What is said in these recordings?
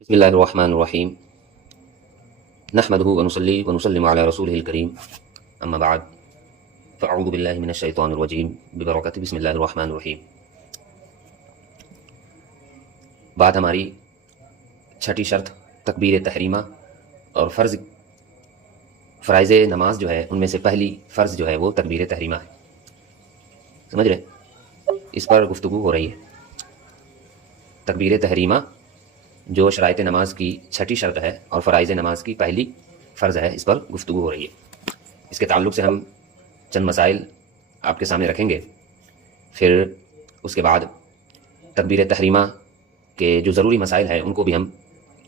بسم الله الرحمن الرحيم نحمده ونصلي ونسلم على رسوله الكريم أما بعد فأعوذ بالله من الشيطان الرجيم ببركة بسم الله الرحمن الرحيم۔ بات ہماری چھٹی شرط تکبیر تحریمہ اور فرائض نماز جو ہے ان میں سے پہلی فرض جو ہے وہ تکبیر تحریمہ ہے، سمجھ رہے؟ اس پر گفتگو ہو رہی ہے۔ تکبیر تحریمہ جو شرائط نماز کی چھٹی شرط ہے اور فرائض نماز کی پہلی فرض ہے، اس پر گفتگو ہو رہی ہے۔ اس کے تعلق سے ہم چند مسائل آپ کے سامنے رکھیں گے، پھر اس کے بعد تکبیر تحریمہ کے جو ضروری مسائل ہیں ان کو بھی ہم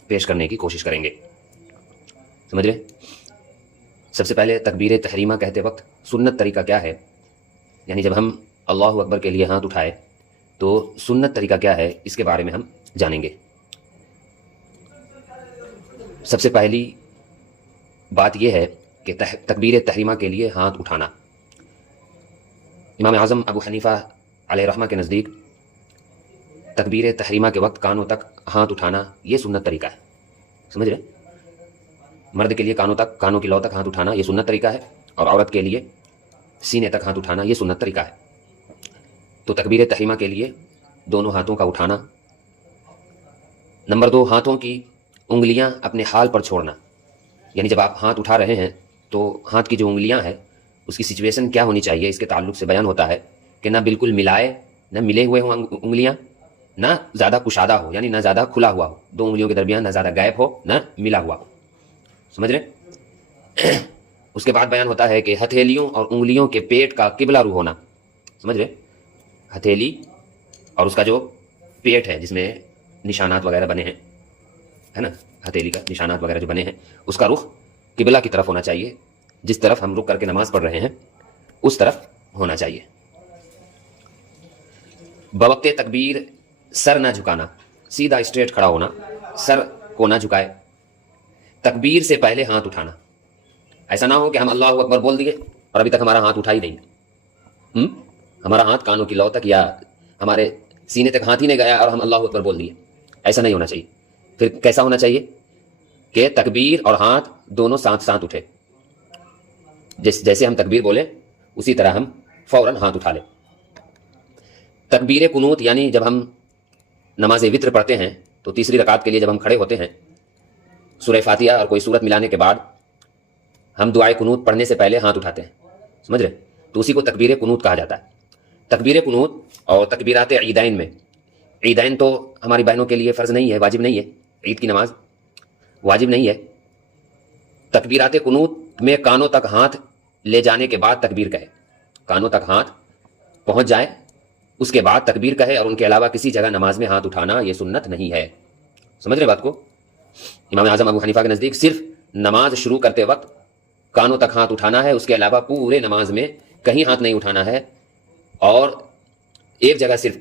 پیش کرنے کی کوشش کریں گے، سمجھ رہے؟ سب سے پہلے تکبیر تحریمہ کہتے وقت سنت طریقہ کیا ہے، یعنی جب ہم اللہ اکبر کے لیے ہاتھ اٹھائے تو سنت طریقہ کیا ہے، اس کے بارے میں ہم جانیں گے۔ سب سے پہلی بات یہ ہے کہ تکبیر تحریمہ کے لیے ہاتھ اٹھانا، امام اعظم ابو حنیفہ علیہ رحمہ کے نزدیک تکبیر تحریمہ کے وقت کانوں تک ہاتھ اٹھانا یہ سنت طریقہ ہے، سمجھ رہے؟ مرد کے لیے کانوں کی لو تک ہاتھ اٹھانا یہ سنت طریقہ ہے، اور عورت کے لیے سینے تک ہاتھ اٹھانا یہ سنت طریقہ ہے۔ تو تکبیر تحریمہ کے لیے دونوں ہاتھوں کا اٹھانا۔ نمبر 2، ہاتھوں کی انگلیاں اپنے حال پر چھوڑنا، یعنی جب آپ ہاتھ اٹھا رہے ہیں تو ہاتھ کی جو انگلیاں ہیں اس کی سچویشن کیا ہونی چاہیے، اس کے تعلق سے بیان ہوتا ہے کہ نہ بالکل ملائے، نہ ملے ہوئے ہوں انگلیاں، نہ زیادہ کشادہ ہو یعنی نہ زیادہ کھلا ہوا ہو، دو انگلیوں کے درمیان نہ زیادہ گیپ ہو نہ ملا ہوا ہو، سمجھ رہے؟ اس کے بعد بیان ہوتا ہے کہ ہتھیلیوں اور انگلیوں کے پیٹ کا قبلہ رو ہونا، سمجھ رہے؟ ہتھیلی اور اس کا جو پیٹ ہے جس میں نشانات وغیرہ بنے ہیں، ہے نا، ہتھیلی کا نشانات وغیرہ جو بنے ہیں اس کا رخ قبلہ کی طرف ہونا چاہیے، جس طرف ہم رک کر کے نماز پڑھ رہے ہیں اس طرف ہونا چاہیے۔ بوقت تکبیر سر نہ جھکانا، سیدھا اسٹریٹ کھڑا ہونا، سر کو نہ جھکائے۔ تکبیر سے پہلے ہاتھ اٹھانا، ایسا نہ ہو کہ ہم اللہ اکبر بول دیے اور ابھی تک ہمارا ہاتھ اٹھا ہی نہیں، ہمارا ہاتھ کانوں کی لو تک یا ہمارے سینے تک ہاتھ ہی نہیں گیا اور ہم اللہ اکبر بول دیے، ایسا نہیں ہونا چاہیے۔ پھر کیسا ہونا چاہیے کہ تکبیر اور ہاتھ دونوں ساتھ ساتھ اٹھے، جیسے ہم تکبیر بولیں اسی طرح ہم فوراً ہاتھ اٹھا لیں۔ تکبیر قنوت یعنی جب ہم نماز وتر پڑھتے ہیں تو تیسری رکعت کے لیے جب ہم کھڑے ہوتے ہیں، سورہ فاتحہ اور کوئی سورت ملانے کے بعد ہم دعائے قنوت پڑھنے سے پہلے ہاتھ اٹھاتے ہیں، سمجھ رہے؟ تو اسی کو تکبیر قنوت کہا جاتا ہے۔ تکبیر قنوت اور تکبیرات عیدین میں، عیدین تو ہماری بہنوں کے لیے فرض نہیں ہے، واجب نہیں ہے، عید کی نماز واجب نہیں ہے۔ تکبیرات قنوت میں کانوں تک ہاتھ لے جانے کے بعد تکبیر کہے، کانوں تک ہاتھ پہنچ جائے اس کے بعد تکبیر کہے، اور ان کے علاوہ کسی جگہ نماز میں ہاتھ اٹھانا یہ سنت نہیں ہے، سمجھ رہے بات کو؟ امام اعظم ابو حنیفہ کے نزدیک صرف نماز شروع کرتے وقت کانوں تک ہاتھ اٹھانا ہے، اس کے علاوہ پورے نماز میں کہیں ہاتھ نہیں اٹھانا ہے، اور ایک جگہ صرف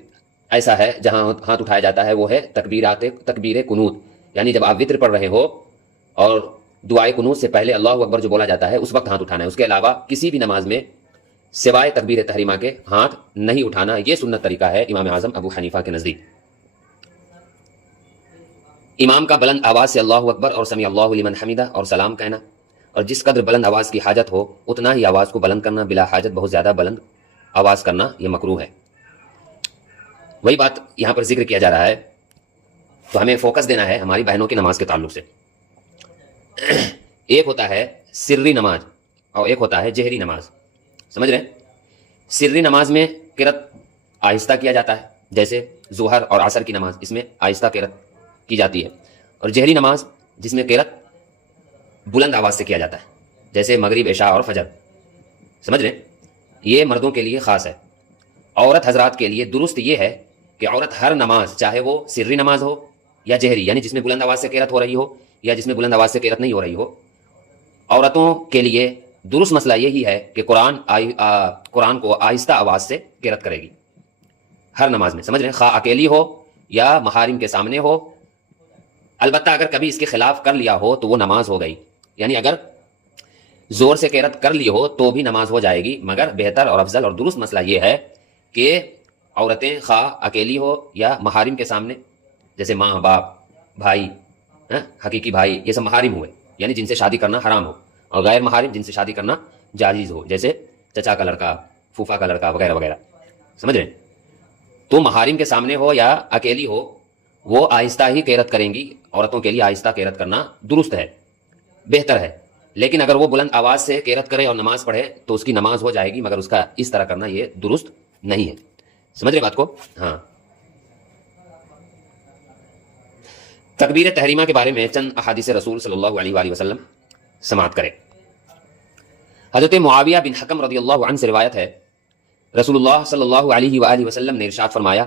ایسا ہے جہاں ہاتھ اٹھایا جاتا ہے، وہ ہے تکبیر قنوت، یعنی جب آپ وتر پڑھ رہے ہو اور دعائے قنوت سے پہلے اللہ اکبر جو بولا جاتا ہے اس وقت ہاتھ اٹھانا ہے، اس کے علاوہ کسی بھی نماز میں سوائے تکبیر تحریمہ کے ہاتھ نہیں اٹھانا، یہ سنت طریقہ ہے امام اعظم ابو حنیفہ کے نزدیک۔ امام کا بلند آواز سے اللہ اکبر اور سمیع اللہ لمن حمیدہ اور سلام کہنا، اور جس قدر بلند آواز کی حاجت ہو اتنا ہی آواز کو بلند کرنا، بلا حاجت بہت زیادہ بلند آواز کرنا یہ مکروہ ہے۔ وہی بات یہاں پر ذکر کیا جا رہا ہے، تو ہمیں فوکس دینا ہے ہماری بہنوں کی نماز کے تعلق سے۔ ایک ہوتا ہے سری نماز اور ایک ہوتا ہے جہری نماز، سمجھ رہے ہیں؟ سری نماز میں قرأت آہستہ کیا جاتا ہے، جیسے ظہر اور عصر کی نماز، اس میں آہستہ قرأت کی جاتی ہے، اور جہری نماز جس میں قرأت بلند آواز سے کیا جاتا ہے، جیسے مغرب، عشاء اور فجر، سمجھ رہے ہیں؟ یہ مردوں کے لیے خاص ہے۔ عورت حضرات کے لیے درست یہ ہے کہ عورت ہر نماز، چاہے وہ سری نماز ہو یا جہری یعنی جس میں بلند آواز سے قرأت ہو رہی ہو یا جس میں بلند آواز سے قرأت نہیں ہو رہی ہو، عورتوں کے لیے درست مسئلہ یہی ہے کہ قرآن کو آہستہ آواز سے قرأت کرے گی ہر نماز میں، سمجھ رہے ہیں؟ خواہ اکیلی ہو یا محارم کے سامنے ہو، البتہ اگر کبھی اس کے خلاف کر لیا ہو تو وہ نماز ہو گئی، یعنی اگر زور سے قرأت کر لی ہو تو بھی نماز ہو جائے گی، مگر بہتر اور افضل اور درست مسئلہ یہ ہے کہ عورتیں خواہ اکیلی ہو یا محارم کے سامنے، جیسے ماں، باپ، بھائی حقیقی بھائی یہ سب محارم ہوئے، یعنی جن سے شادی کرنا حرام ہو، اور غیر محارم جن سے شادی کرنا جائز ہو، جیسے چچا کا لڑکا، پھوپھا کا لڑکا وغیرہ وغیرہ، سمجھ رہے ہیں؟ تو محارم کے سامنے ہو یا اکیلی ہو، وہ آہستہ ہی قیرت کریں گی۔ عورتوں کے لیے آہستہ قیرت کرنا درست ہے، بہتر ہے، لیکن اگر وہ بلند آواز سے قیرت کرے اور نماز پڑھے تو اس کی نماز ہو جائے گی، مگر اس کا اس طرح کرنا یہ درست نہیں ہے۔ سمجھ رہے بات کو؟ ہاں۔ تکبیر تحریمہ کے بارے میں چند احادیث رسول صلی اللہ علیہ وآلہ وسلم سماعت کریں۔ حضرت معاویہ بن حکم رضی اللہ عنہ سے روایت ہے، رسول اللہ صلی اللہ علیہ وآلہ وسلم نے ارشاد فرمایا،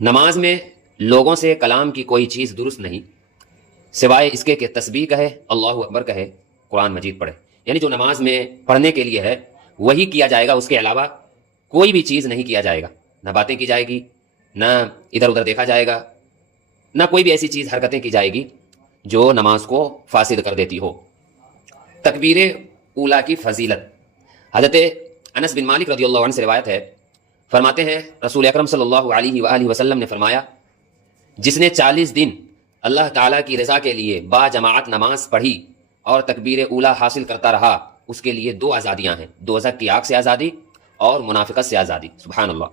نماز میں لوگوں سے کلام کی کوئی چیز درست نہیں سوائے اس کے کہ تسبیح کہے، اللہ اکبر کہے، قرآن مجید پڑھے۔ یعنی جو نماز میں پڑھنے کے لیے ہے وہی کیا جائے گا، اس کے علاوہ کوئی بھی چیز نہیں کیا جائے گا، نہ باتیں کی جائے گی، نہ ادھر ادھر دیکھا جائے گا، نہ کوئی بھی ایسی چیز حرکتیں کی جائے گی جو نماز کو فاسد کر دیتی ہو۔ تکبیر اولا کی فضیلت، حضرت انس بن مالک رضی اللہ عنہ سے روایت ہے، فرماتے ہیں رسول اکرم صلی اللہ علیہ وآلہ وسلم نے فرمایا، جس نے 40 دن اللہ تعالیٰ کی رضا کے لیے با جماعت نماز پڑھی اور تکبیر اولا حاصل کرتا رہا، اس کے لیے 2 آزادیاں ہیں، دوزخ کی آگ سے آزادی اور منافقت سے آزادی۔ سبحان اللہ۔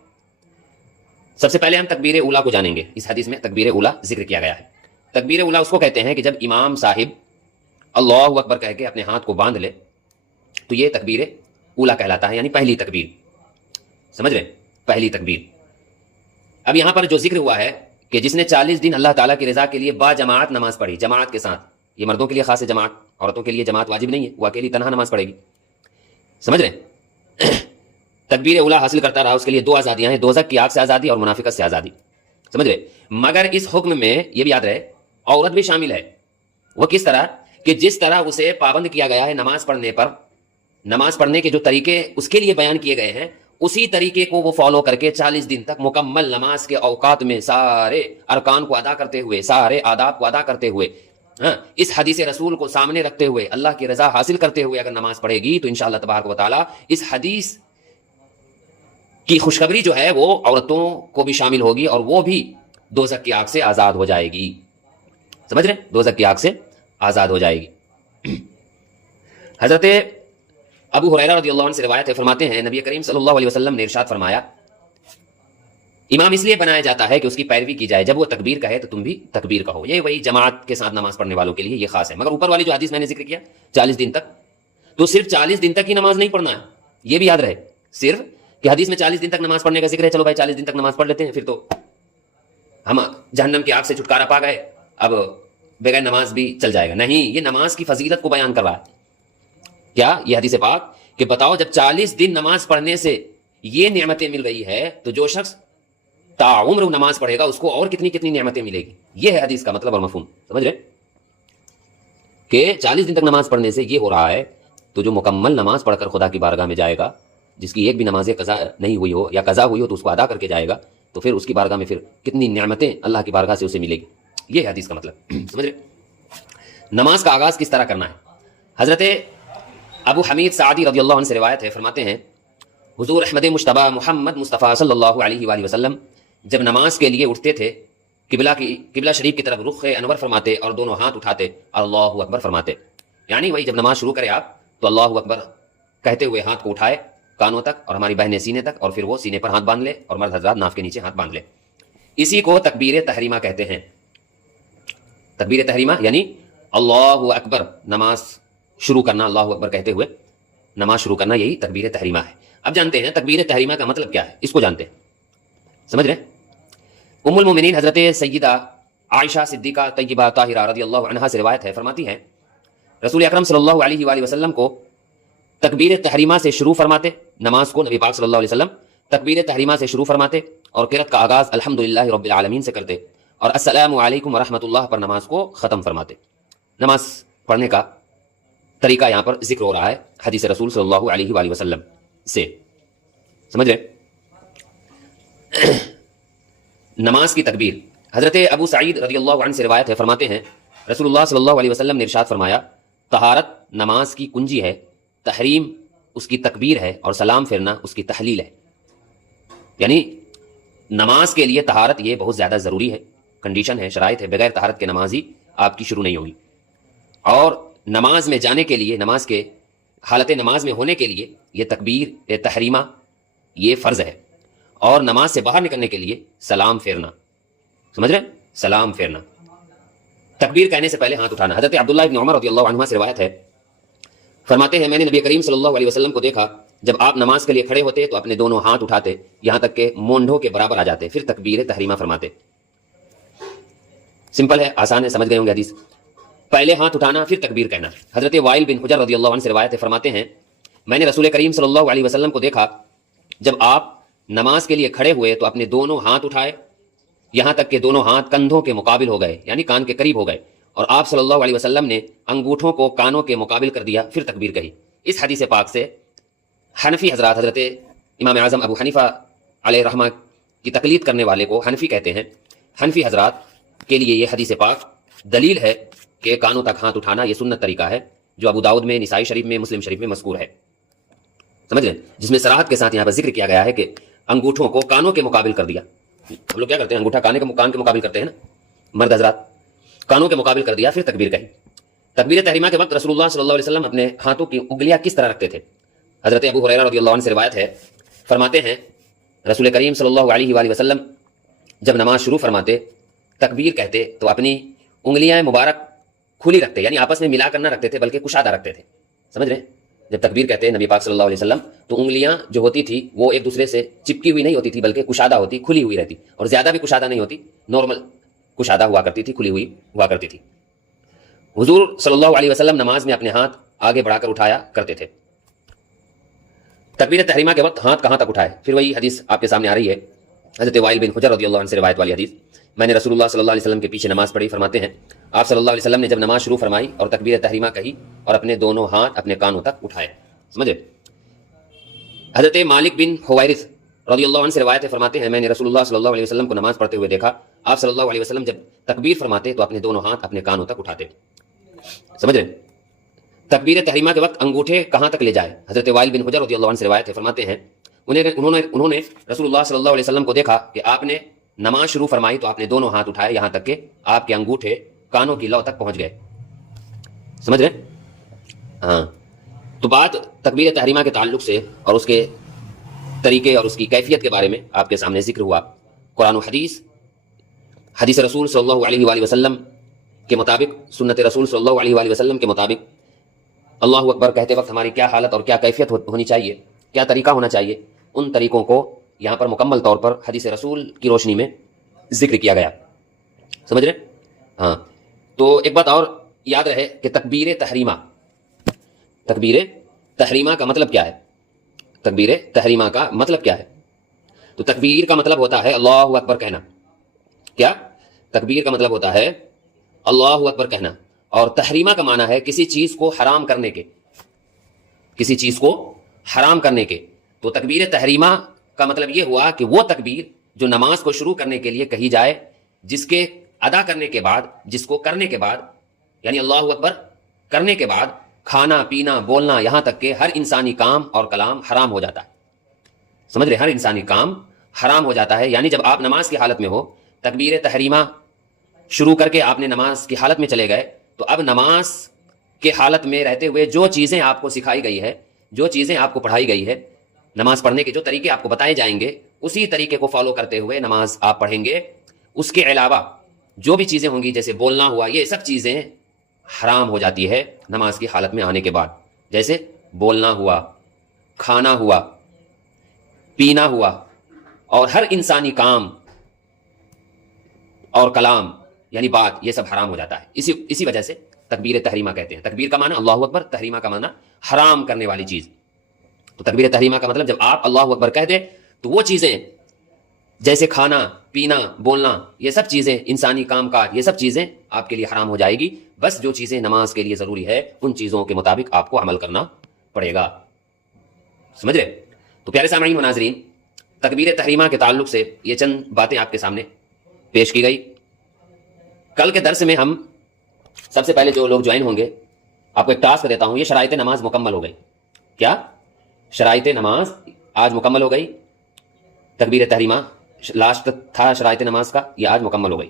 سب سے پہلے ہم تکبیر اولا کو جانیں گے۔ اس حدیث میں تکبیر اولا ذکر کیا گیا ہے۔ تکبیر اولا اس کو کہتے ہیں کہ جب امام صاحب اللہ اکبر کہہ کے اپنے ہاتھ کو باندھ لے تو یہ تکبیر اولا کہلاتا ہے، یعنی پہلی تکبیر۔ سمجھ رہے؟ پہلی تکبیر۔ اب یہاں پر جو ذکر ہوا ہے کہ جس نے 40 دن اللہ تعالیٰ کی رضا کے لیے با جماعت نماز پڑھی، جماعت کے ساتھ، یہ مردوں کے لیے خاص ہے جماعت، عورتوں کے لیے جماعت واجب نہیں ہے، وہ اکیلی تنہا نماز پڑھے گی۔ سمجھ رہے؟ تکبیر اولا حاصل کرتا رہا، اس کے لیے 2 آزادیاں ہیں، دوزخ کی آگ سے آزادی اور منافقت سے آزادی۔ سمجھ رہے؟ مگر اس حکم میں یہ بھی یاد رہے عورت بھی شامل ہے۔ وہ کس طرح؟ کہ جس طرح اسے پابند کیا گیا ہے نماز پڑھنے پر، نماز پڑھنے کے جو طریقے اس کے لیے بیان کیے گئے ہیں، اسی طریقے کو وہ فالو کر کے 40 دن تک مکمل نماز کے اوقات میں سارے ارکان کو ادا کرتے ہوئے، سارے آداب کو ادا کرتے ہوئے، اس حدیث رسول کو سامنے رکھتے ہوئے، اللہ کی رضا حاصل کرتے ہوئے اگر نماز پڑھے گی تو انشاءاللہ تبارک و تعالی اس حدیث کی خوشخبری جو ہے وہ عورتوں کو بھی شامل ہوگی اور وہ بھی دوزخ کی آگ سے آزاد ہو جائے گی۔ سمجھ رہے؟ دوزخ کی آگ سے آزاد ہو جائے گی۔ حضرت ابو ہریرہ رضی اللہ عنہ سے روایت ہے، فرماتے ہیں نبی کریم صلی اللہ علیہ وسلم نے ارشاد فرمایا، امام اس لیے بنایا جاتا ہے کہ اس کی پیروی کی جائے، جب وہ تکبیر کہے تو تم بھی تکبیر کہو۔ یہ وہی جماعت کے ساتھ نماز پڑھنے والوں کے لیے یہ خاص ہے۔ مگر اوپر والی جو حدیث میں نے ذکر کیا 40 دن تک، تو صرف 40 دن تک ہی نماز نہیں پڑھنا ہے، یہ بھی یاد رہے۔ صرف کہ حدیث میں 40 دن تک نماز پڑھنے کا ذکر ہے، چلو بھائی 40 دن تک نماز پڑھ لیتے ہیں، پھر تو ہم جہنم کی آگ سے چھٹکارا پا گئے، اب بغیر نماز بھی چل جائے گا۔ نہیں، یہ نماز کی فضیلت کو بیان کر رہا ہے۔ کیا یہ حدیث پاک کہ بتاؤ جب 40 دن نماز پڑھنے سے یہ نعمتیں مل رہی ہے تو جو شخص تعمر نماز پڑھے گا اس کو اور کتنی کتنی نعمتیں ملے گی۔ یہ ہے حدیث کا مطلب اور مفہوم، سمجھ رہے کہ 40 دن تک نماز پڑھنے سے یہ ہو رہا ہے، تو جو مکمل نماز پڑھ کر خدا کی بارگاہ میں جائے گا، جس کی ایک بھی نماز قضا نہیں ہوئی ہو یا قضا ہوئی ہو تو اس کو ادا کر کے جائے گا، تو پھر اس کی بارگاہ میں پھر کتنی نعمتیں اللہ کی بارگاہ سے اسے ملے گی۔ یہ حدیث کا مطلب، سمجھ رہے؟ نماز کا آغاز کس طرح کرنا ہے؟ حضرت ابو حمید سعدی رضی اللہ عنہ سے روایت ہے، فرماتے ہیں حضور احمد مجتبی محمد مصطفیٰ صلی اللہ علیہ وآلہ وسلم جب نماز کے لیے اٹھتے تھے قبلہ شریف کی طرف رخ انور فرماتے اور دونوں ہاتھ اٹھاتے اللہ اکبر فرماتے۔ یعنی وہی جب نماز شروع کرے آپ تو اللہ اکبر کہتے ہوئے ہاتھ کو اٹھائے کانوں تک اور ہماری بہنیں سینے تک، اور پھر وہ سینے پر ہاتھ باندھ لے اور مرد حضرات ناف کے نیچے ہاتھ باندھ لے۔ اسی کو تکبیر تحریمہ کہتے ہیں۔ تکبیر تحریمہ یعنی اللہ اکبر، نماز شروع کرنا، اللہ اکبر کہتے ہوئے نماز شروع کرنا، یہی تکبیر تحریمہ ہے۔ اب جانتے ہیں تکبیر تحریمہ کا مطلب کیا ہے، اس کو جانتے ہیں، سمجھ رہے ہیں؟ ام المومنین حضرت سیدہ عائشہ صدیقہ طیبہ طاہرہ رضی اللہ عنہا سے روایت ہے، فرماتی ہیں رسول اکرم صلی اللہ علیہ وآلہ وسلم کو تکبیر تحریمہ سے شروع فرماتے، نماز کو نبی پاک صلی اللہ علیہ وسلم تکبیر تحریمہ سے شروع فرماتے اور قرأت کا آغاز الحمدللہ رب العالمین سے کرتے اور السلام علیکم ورحمۃ اللہ پر نماز کو ختم فرماتے۔ نماز پڑھنے کا طریقہ یہاں پر ذکر ہو رہا ہے حدیث رسول صلی اللہ علیہ وآلہ وسلم سے، سمجھ رہے؟ نماز کی تکبیر، حضرت ابو سعید رضی اللہ عنہ سے روایت ہے، فرماتے ہیں رسول اللہ صلی اللہ علیہ وسلم نے ارشاد فرمایا، طہارت نماز کی کنجی ہے، تحریم اس کی تکبیر ہے اور سلام پھرنا اس کی تحلیل ہے۔ یعنی نماز کے لیے طہارت یہ بہت زیادہ ضروری ہے، کنڈیشن ہے، شرائط ہے، بغیر طہارت کے نمازی آپ کی شروع نہیں ہوگی. اور نماز میں جانے کے لیے، نماز کے حالت نماز میں ہونے کے لیے یہ تکبیر تحریمہ یہ فرض ہے. اور نماز سے باہر نکلنے کے لیے سلام پھیرنا، سمجھ رہے ہیں؟ سلام پھیرنا. تکبیر کہنے سے پہلے ہاتھ اٹھانا. حضرت عبداللہ ابن عمر رضی اللہ عنہ سے روایت ہے، فرماتے ہیں میں نے نبی کریم صلی اللہ علیہ وسلم کو دیکھا جب آپ نماز کے لیے کھڑے ہوتے تو اپنے دونوں ہاتھ اٹھاتے یہاں تک کہ مونڈھوں کے برابر آ جاتے، پھر تکبیر تحریمہ فرماتے. سمپل ہے، آسان ہے، سمجھ گئے ہوں گے حدیث. پہلے ہاتھ اٹھانا پھر تکبیر کہنا. حضرت وائل بن حجر رضی اللہ عنہ سے روایت ہے، فرماتے ہیں میں نے رسول کریم صلی اللہ علیہ وسلم کو دیکھا جب آپ نماز کے لیے کھڑے ہوئے تو اپنے دونوں ہاتھ اٹھائے یہاں تک کہ دونوں ہاتھ کندھوں کے مقابل ہو گئے، یعنی کان کے قریب ہو گئے، اور آپ صلی اللہ علیہ وسلم نے انگوٹھوں کو کانوں کے مقابل کر دیا، پھر تکبیر کہی. اس حدیث پاک سے حنفی حضرات، حضرت امام اعظم ابو حنیفہ علیہ رحمہ کی تقلید کرنے والے کو حنفی کہتے ہیں، حنفی حضرات کے لیے یہ حدیث پاک دلیل ہے کہ کانوں تک ہاتھ اٹھانا یہ سنت طریقہ ہے، جو ابو داؤد میں، نسائی شریف میں، مسلم شریف میں مذکور ہے. سمجھ رہے ہیں؟ جس میں صراحت کے ساتھ یہاں پر ذکر کیا گیا ہے کہ انگوٹھوں کو کانوں کے مقابل کر دیا. ہم لوگ کیا کرتے ہیں؟ انگوٹھا کان کے مقابل کرتے ہیں نا، مرد حضرات. کانوں کے مقابل کر دیا، پھر تکبیر کہی. تکبیر تحریمہ کے وقت رسول اللہ صلی اللہ علیہ وسلم اپنے ہاتھوں کی انگلیاں کس طرح رکھتے تھے؟ حضرت ابو ہریرہ رضی اللہ عنہ سے روایت ہے، فرماتے ہیں رسول کریم صلی اللہ علیہ وآلہ وسلم جب نماز شروع فرماتے، تکبیر کہتے تو اپنی انگلیاں مبارک کھلی رکھتے، یعنی آپس میں ملا کر نہ رکھتے تھے بلکہ کشادہ رکھتے تھے. سمجھ رہے ہیں؟ جب تکبیر کہتے ہیں نبی پاک صلی اللہ علیہ وسلم تو انگلیاں جو ہوتی تھی وہ ایک دوسرے سے چپکی ہوئی نہیں ہوتی تھی بلکہ کشادہ ہوتی، کھلی ہوئی رہتی، اور زیادہ بھی کشادہ نہیں ہوتی، نارمل کشادہ ہوا کرتی تھی، کھلی ہوئی ہوا کرتی تھی. حضور صلی اللہ علیہ وسلم نماز میں اپنے ہاتھ آگے بڑھا کر اٹھایا کرتے تھے. تکبیر تحریمہ کے وقت ہاتھ کہاں تک اٹھائے؟ پھر وہی حدیث آپ کے سامنے آ رہی ہے، حضرت وائل بن حجر رضی اللہ عنہ سے روایت والی حدیث. میں نے رسول اللہ صلی اللہ علیہ وسلم کے پیچھے نماز پڑھی، فرماتے ہیں آپ صلی اللہ علیہ وسلم نے جب نماز شروع فرمائی اور تکبیر تحریمہ کہی اور اپنے دونوں ہاتھ اپنے کانوں تک اٹھائے. سمجھے؟ حضرت مالک بن حویرث رضی اللہ عنہ سے روایت ہے، فرماتے ہیں میں نے رسول اللہ صلی اللہ علیہ وسلم کو نماز پڑھتے ہوئے دیکھا، آپ صلی اللہ علیہ وسلم جب تکبیر فرماتے تو اپنے دونوں ہاتھ اپنے کانوں تک اٹھاتے. سمجھ رہے؟ تکبیر تحریمہ کے وقت انگوٹھے کہاں تک لے جائے؟ حضرت وائل بن حجر رضی اللہ عنہ سے روایت ہے، فرماتے ہیں انہوں نے رسول اللہ صلی اللہ علیہ وسلم کو دیکھا کہ آپ نے نماز شروع فرمائی تو آپ نے دونوں ہاتھ اٹھائے یہاں تک کہ آپ کے انگوٹھے کانوں کی لو تک پہنچ گئے. سمجھ رہے؟ ہاں. تو بات تکبیر تحریمہ کے تعلق سے اور اس کے طریقے اور اس کی کیفیت کے بارے میں آپ کے سامنے ذکر ہوا. قرآن و حدیث رسول صلی اللہ علیہ وآلہ وسلم کے مطابق، سنت رسول صلی اللہ علیہ وآلہ وسلم کے مطابق اللہ اکبر کہتے وقت ہماری کیا حالت اور کیا کیفیت ہونی چاہیے، کیا طریقہ ہونا چاہیے، ان طریقوں کو یہاں پر مکمل طور پر حدیث رسول کی روشنی میں ذکر کیا گیا. سمجھ رہے؟ ہاں. تو ایک بات اور یاد رہے کہ تکبیر تحریمہ کا مطلب کیا ہے؟ تکبیر تحریمہ کا مطلب کیا ہے؟ تو تکبیر کا مطلب ہوتا ہے اللہ اکبر کہنا. کیا؟ تکبیر کا مطلب ہوتا ہے اللہ اکبر کہنا. اور تحریمہ کا معنی ہے کسی چیز کو حرام کرنے کے، کسی چیز کو حرام کرنے کے. تو تکبیر تحریمہ کا مطلب یہ ہوا کہ وہ تکبیر جو نماز کو شروع کرنے کے لیے کہی جائے، جس کے ادا کرنے کے بعد، جس کو کرنے کے بعد، یعنی اللہ اکبر کرنے کے بعد کھانا پینا بولنا یہاں تک کہ ہر انسانی کام اور کلام حرام ہو جاتا ہے. سمجھ رہے؟ ہر انسانی کام حرام ہو جاتا ہے. یعنی جب آپ نماز کی حالت میں ہو، تکبیر تحریمہ شروع کر کے آپ نے نماز کی حالت میں چلے گئے، تو اب نماز کے حالت میں رہتے ہوئے جو چیزیں آپ کو سکھائی گئی ہے، جو چیزیں آپ کو پڑھائی گئی ہے، نماز پڑھنے کے جو طریقے آپ کو بتائے جائیں گے، اسی طریقے کو فالو کرتے ہوئے نماز آپ پڑھیں گے. اس کے علاوہ جو بھی چیزیں ہوں گی، جیسے بولنا ہوا، یہ سب چیزیں حرام ہو جاتی ہے نماز کی حالت میں آنے کے بعد. جیسے بولنا ہوا، کھانا ہوا، پینا ہوا، اور ہر انسانی کام اور کلام یعنی بات، یہ سب حرام ہو جاتا ہے. اسی وجہ سے تکبیر تحریمہ کہتے ہیں. تکبیر کا معنی اللہ اکبر، تحریمہ کا معنی حرام کرنے والی چیز. تو تکبیر تحریمہ کا مطلب جب آپ اللہ اکبر کہہ دیں تو وہ چیزیں جیسے کھانا پینا بولنا، یہ سب چیزیں، انسانی کام کاج، یہ سب چیزیں آپ کے لیے حرام ہو جائے گی. بس جو چیزیں نماز کے لیے ضروری ہے ان چیزوں کے مطابق آپ کو عمل کرنا پڑے گا. سمجھ رہے؟ تو پیارے سامعین و ناظرین، تکبیر تحریمہ کے تعلق سے یہ چند باتیں آپ کے سامنے پیش کی گئی. کل کے درس میں ہم سب سے پہلے جو لوگ جوائن ہوں گے، آپ کو ایک ٹاسک دیتا ہوں. یہ شرائط نماز مکمل ہو گئی. کیا؟ شرائط نماز آج مکمل ہو گئی. تکبیر تحریمہ لاسٹ تھا شرائط نماز کا، یہ آج مکمل ہو گئی.